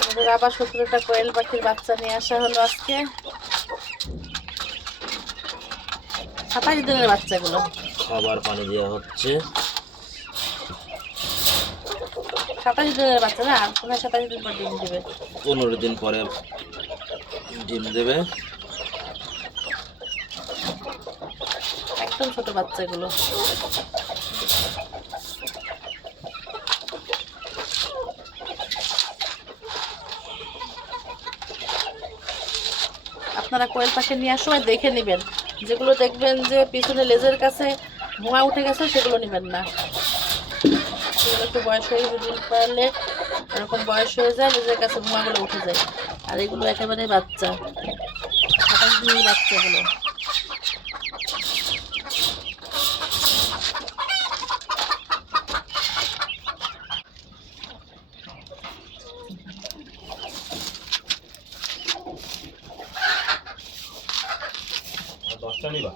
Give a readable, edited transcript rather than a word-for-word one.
আমাদের আবার 17টা কোয়েল পাখির বাচ্চা নিয়ে আসা হলো আজকে। 27 দিনের বাচ্চাগুলো। খাবার পানি দেওয়া হচ্ছে। 27 দিনের বাচ্চা না, আর 27 দিন পর ডিম দিবে। 15 দিন পরে ডিম দেবে। একদম ছোট বাচ্চাগুলো। আপনারা কোয়েল পাখি নেওয়ার সময় দেখে নেবেন, যেগুলো দেখবেন যে পিছনে লেজের কাছে ভুঙা উঠে গেছে সেগুলো নেবেন না। সেগুলো একটু বয়স হয়ে ডিম পারলে এরকম বয়স হয়ে যায়, লেজের কাছে ভুঙাগুলো উঠে যায়। আর এগুলো একেবারে বাচ্চা, 27 দিনের বাচ্চাগুলো। দশটা নিবা।